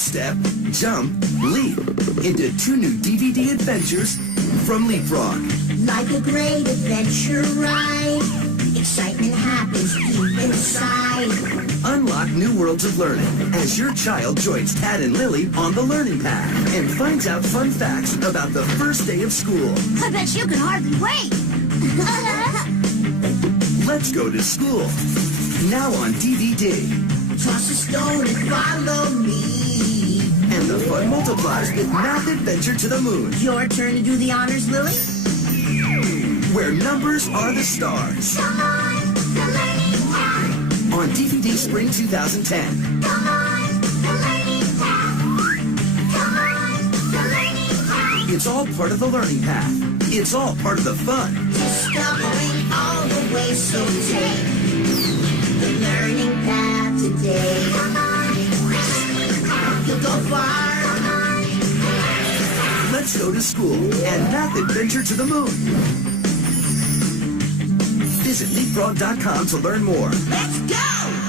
step, jump, leap into 2 new DVD adventures from Leapfrog. Like a great adventure ride, excitement happens deep inside. Unlock new worlds of learning as your child joins Tad and Lily on the learning path and finds out fun facts about the first day of school. I bet you can hardly wait. Let's go to school. Now on DVD. Toss a stone and follow me. And the fun multiplies with Math Adventure to the Moon. Your turn to do the honors, Lily. Where numbers are the stars. Come on, the learning path. On DVD Spring 2010. Come on, the learning path. Come on, the learning path. It's all part of the learning path. It's all part of the fun. Discovering all the ways, so take the learning path today. Come on, you'll go far. Let's go to school and Math Adventure to the Moon. Visit leapfrog.com to learn more. Let's go!